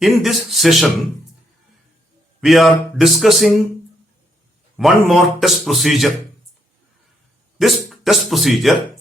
In this session, we are discussing one more test procedure. This test procedure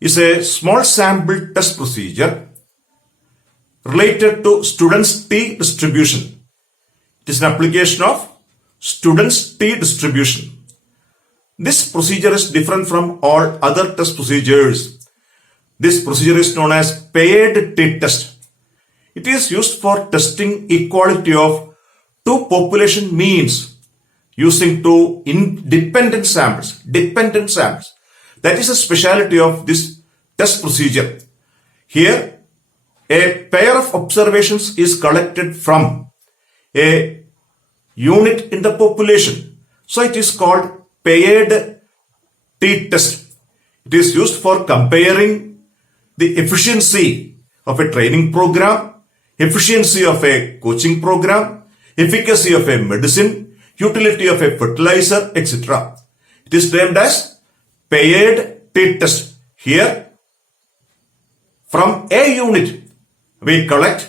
is a small sample test procedure related to students' T distribution. It is an application of students' T distribution. This procedure is different from all other test procedures. This procedure is known as paired t-test. It is used for testing equality of two population means using two independent samples. That is a speciality of this test procedure. Here, a pair of observations is collected from a unit in the population. So it is called paired t-test. It is used for comparing the efficiency of a training program, efficiency of a coaching program, efficacy of a medicine, utility of a fertilizer, etc. It is termed as paired t-test. Here, from a unit, we collect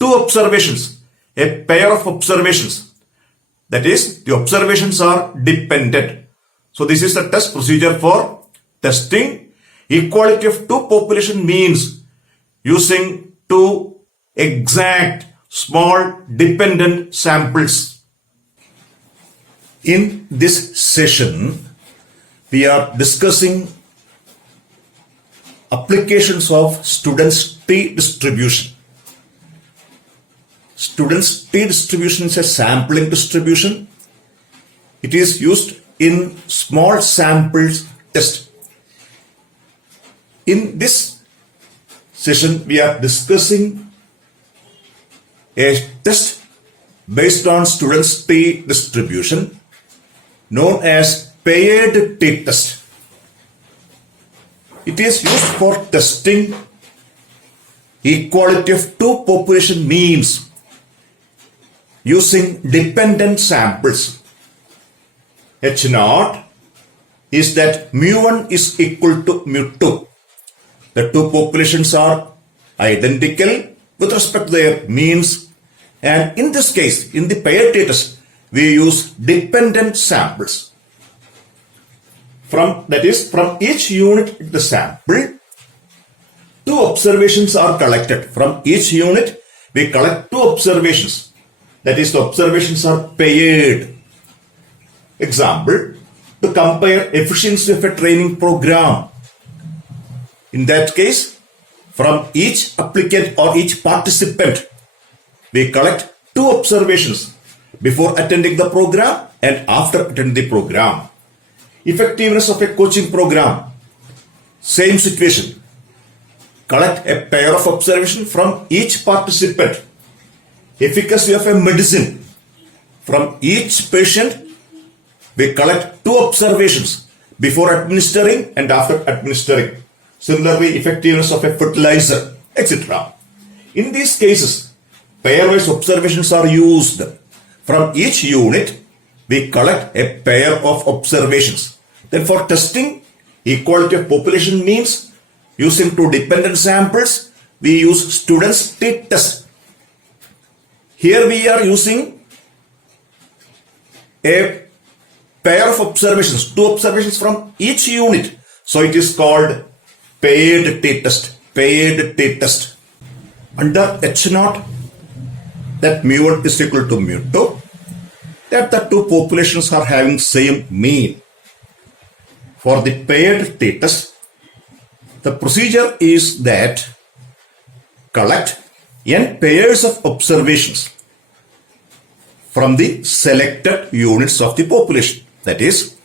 two observations, a pair of observations. That is, the observations are dependent. So this is the test procedure for testing equality of two population means using two exact small dependent samples. In this session, we are discussing applications of students' T distribution. Students' T distribution is a sampling distribution. It is used in small samples test. In this session, we are discussing a test based on students' T distribution known as paired t-test. It is used for testing equality of two population means using dependent samples. H0 is that mu1 is equal to mu2. The two populations are identical with respect to their means, and in this case, in the paired t-test, we use dependent samples. From each unit in the sample, two observations are collected. From each unit, we collect two observations. That is, the observations are paired. Example, to compare efficiency of a training program. In that case, from each applicant or each participant, we collect two observations before attending the program and after attending the program. Effectiveness of a coaching program, same situation. Collect a pair of observations from each participant. Efficacy of a medicine, from each patient, we collect two observations before administering and after administering. Similarly, effectiveness of a fertilizer, etc. In these cases, pairwise observations are used. From each unit, we collect a pair of observations. Then for testing equality of population means using two dependent samples, we use students' t-test. Here we are using a pair of observations, two observations from each unit. So it is called paired t-test. Paired t-test. Under H0, that mu1 is equal to mu2, that the two populations are having same mean. For the paired t-test, the procedure is that collect n pairs of observations from the selected units of the population. That is,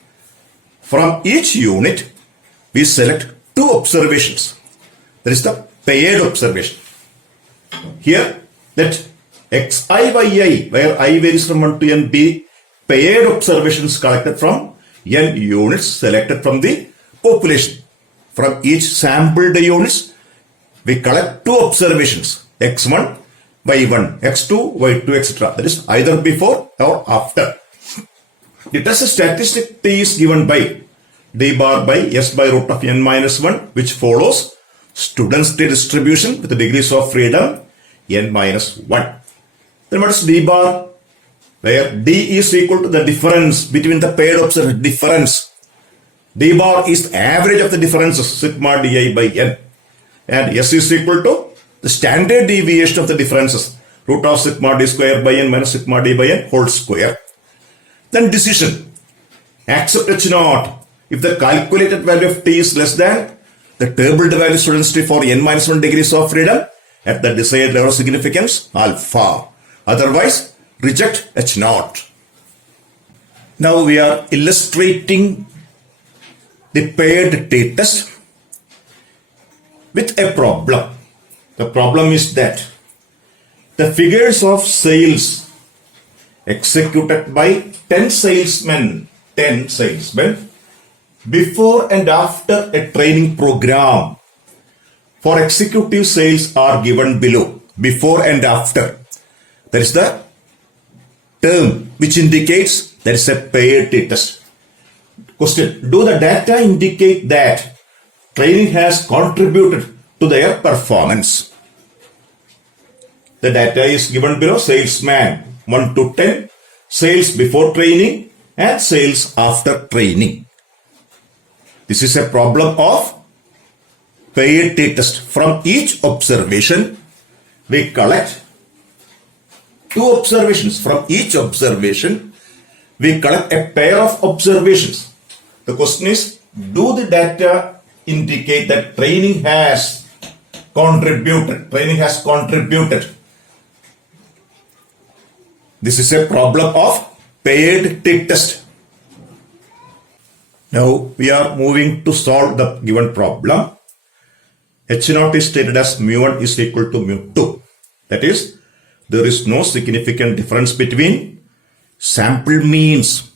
from each unit, we select two observations. That is the paired observation. Here, that xi by I, where I varies from 1 to n, be paired observations collected from n units selected from the population. From each sampled units, we collect two observations, x1, y1, x2, y2, etc. That is either before or after. The test statistic T is given by d bar by s by root of n minus 1, which follows students' T distribution with degrees of freedom n minus 1. Then what is d bar? Where d is equal to the difference between the paired observation difference. D bar is the average of the differences, sigma di by n. And S is equal to the standard deviation of the differences, root of sigma d square by n minus sigma d by n whole square. Then decision. Accept H0 if the calculated value of t is less than the tabled value of density for n minus 1 degrees of freedom at the desired level of significance alpha. Otherwise, reject H0. Now we are illustrating the paired t-test with a problem. The problem is that the figures of sales executed by 10 salesmen before and after a training program for executive sales are given below. Before and after. That is the term which indicates there is a paired t-test. Question: do the data indicate that training has contributed to their performance? The data is given below: salesman 1 to 10, sales before training and sales after training. This is a problem of paired t-test. From each observation, we collect 2 observations. From each observation, we collect a pair of observations. The question is, do the data indicate that training has contributed? Training has contributed. This is a problem of paired t-test. Now we are moving to solve the given problem. H0 is stated as mu1 is equal to mu2. That is, there is no significant difference between sample means.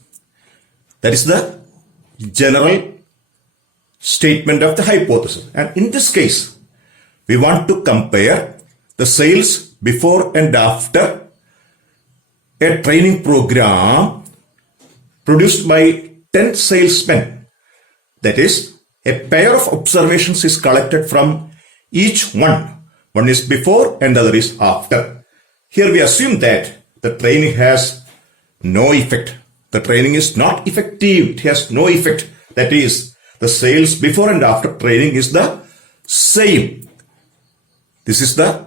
That is the general statement of the hypothesis. And in this case, we want to compare the sales before and after a training program produced by 10 salesmen. That is, a pair of observations is collected from each one. One is before and the other is after. Here we assume that the training has no effect. The training is not effective. It has no effect. That is, the sales before and after training is the same. This is the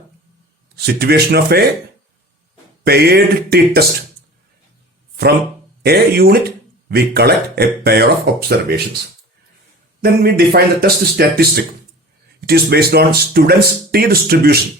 situation of a paired t-test. From a unit, we collect a pair of observations. Then we define the test statistic. It is based on students' t distribution.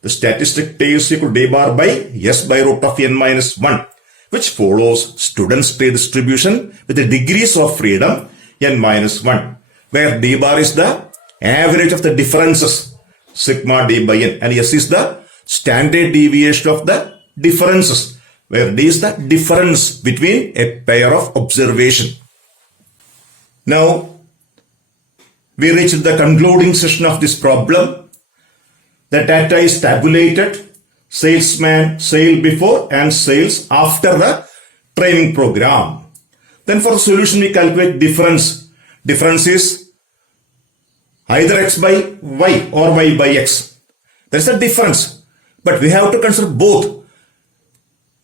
The statistic t is equal to d bar by s by root of n minus 1, which follows students' t distribution with the degrees of freedom n minus 1, where d bar is the average of the differences, sigma d by n, and s is the standard deviation of the differences, where d is the difference between a pair of observation. Now, we reached the concluding session of this problem. The data is tabulated, salesman, sale before and sales after the training program. Then for the solution, we calculate difference. Difference is either x by y or y by x. There is a difference, but we have to consider both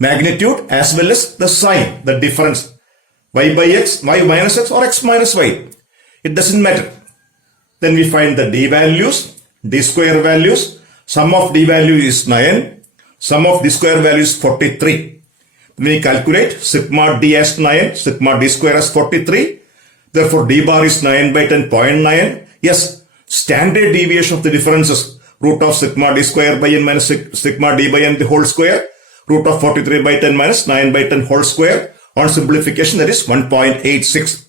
magnitude as well as the sign, the difference. Y by x, y minus x or x minus y. It doesn't matter. Then we find the d values, d square values. Sum of d value is 9. Sum of d square value is 43. We calculate sigma d as 9, sigma d square as 43. Therefore, d bar is 9 by 10, 0.9. Yes, standard deviation of the differences, root of sigma d square by n minus sigma d by n the whole square, root of 43 by 10 minus 9 by 10 whole square. On simplification, that is 1.86.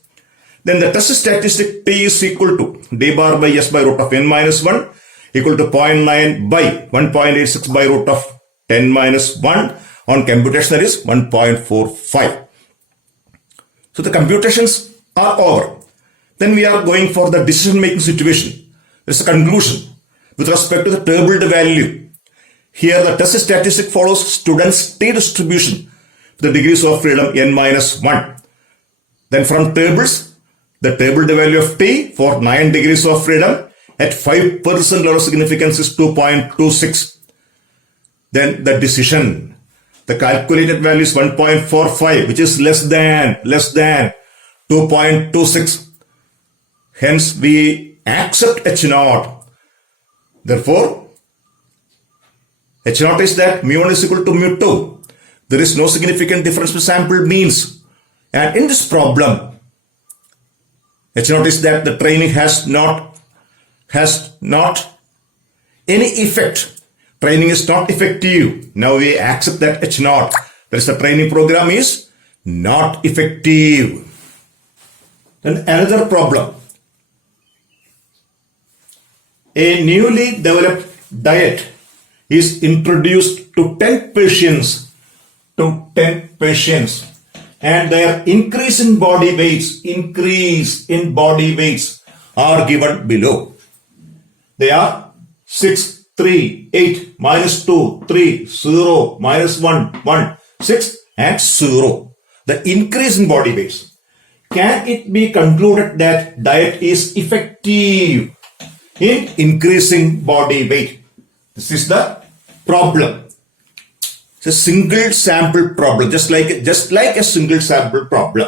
Then the test statistic t is equal to d bar by s by root of n minus 1 equal to 0.9 by 1.86 by root of 10 minus 1. On computation, that is 1.45. So the computations are over. Then we are going for the decision-making situation. There is a conclusion with respect to the tabled value. Here the test statistic follows students' t distribution, the degrees of freedom n minus 1. Then from tables, the tabled value of t for 9 degrees of freedom at 5% level of significance is 2.26. Then the decision. The calculated value is 1.45, which is less than 2.26. Hence, we accept H0. Therefore, H0 is that mu1 is equal to mu2. There is no significant difference with sample means. And in this problem, H0 is that the training has not any effect. Training is not effective. Now we accept that H0. That is, the training program is not effective. Then another problem. A newly developed diet is introduced to 10 patients. And their increase in body weights are given below. They are 6, 3, 8, minus 2, 3, 0, minus 1, 1, 6 and 0. The increase in body weights. Can it be concluded that diet is effective in increasing body weight? This is the problem. It's a single sample problem, just like a single sample problem.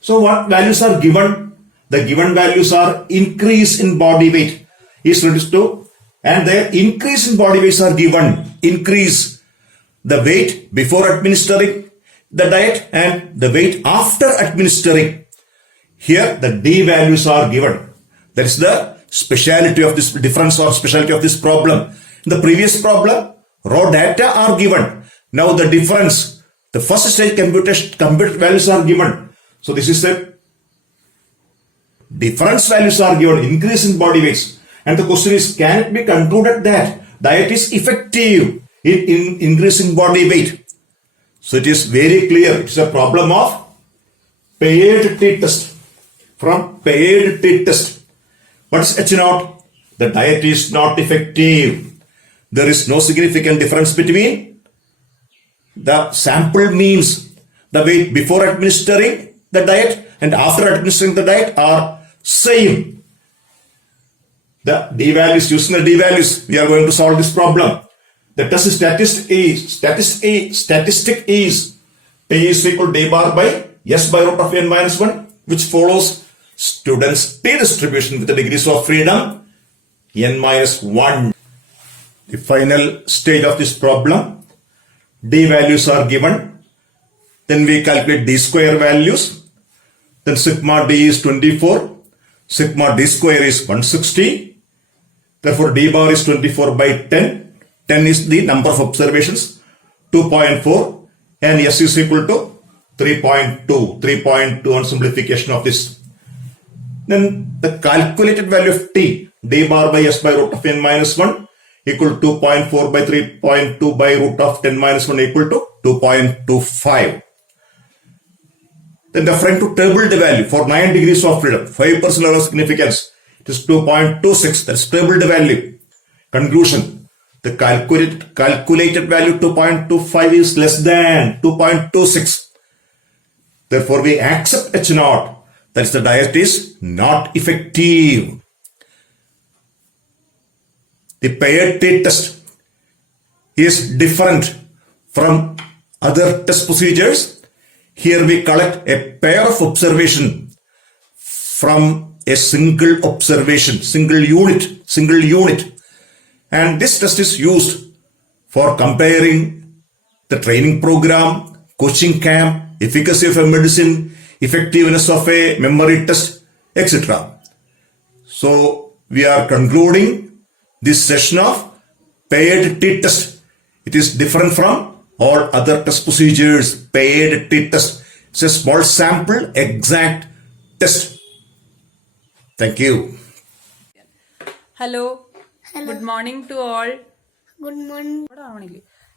So what values are given? The given values are increase in body weight is reduced to, and their increase in body weights are given. Increase the weight before administering the diet and the weight after administering. Here the D values are given. That is the speciality of this difference or speciality of this problem. In the previous problem, raw data are given. Now the difference, the first stage computed values are given. So this is the difference values are given, increase in body weights. And the question is, can it be concluded that diet is effective in increasing body weight? So it is very clear. It's a problem of paired t-test. From paired t-test. What is H0? The diet is not effective. There is no significant difference between the sample means, the weight before administering the diet and after administering the diet are same. The D values, using the D values, we are going to solve this problem. The test statistic is T is equal to D bar by S by root of n minus 1, which follows students' T distribution with the degrees of freedom n minus 1. The final stage of this problem, D values are given. Then we calculate D square values. Then sigma D is 24. Sigma D square is 160. Therefore, D bar is 24 by 10. 10 is the number of observations. 2.4 and S is equal to 3.2. 3.2 on simplification of this. Then the calculated value of T, D bar by S by root of n minus 1 equal to 2.4 by 3.2 by root of 10 minus 1 equal to 2.25. Then the friend to table the value for 9 degrees of freedom, 5% level of significance. It is 2.26. That's table the value. Conclusion. The calculated value 2.25 is less than 2.26. Therefore, we accept H0. That is, the diet is not effective. The paired t-test is different from other test procedures. Here we collect a pair of observation from a single observation, single unit. And this test is used for comparing the training program, coaching camp, efficacy of a medicine, effectiveness of a memory test, etc. So we are concluding this session of paired t-test. It is different from all other test procedures. Paired t-test. It's a small sample exact test. Thank you. Hello. Good morning to all. Good morning.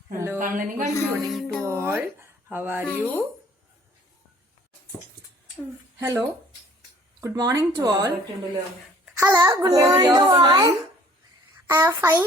Hello. Good morning to all. How are you? Hello. Good morning to all. Hello, good morning to all. I am fine.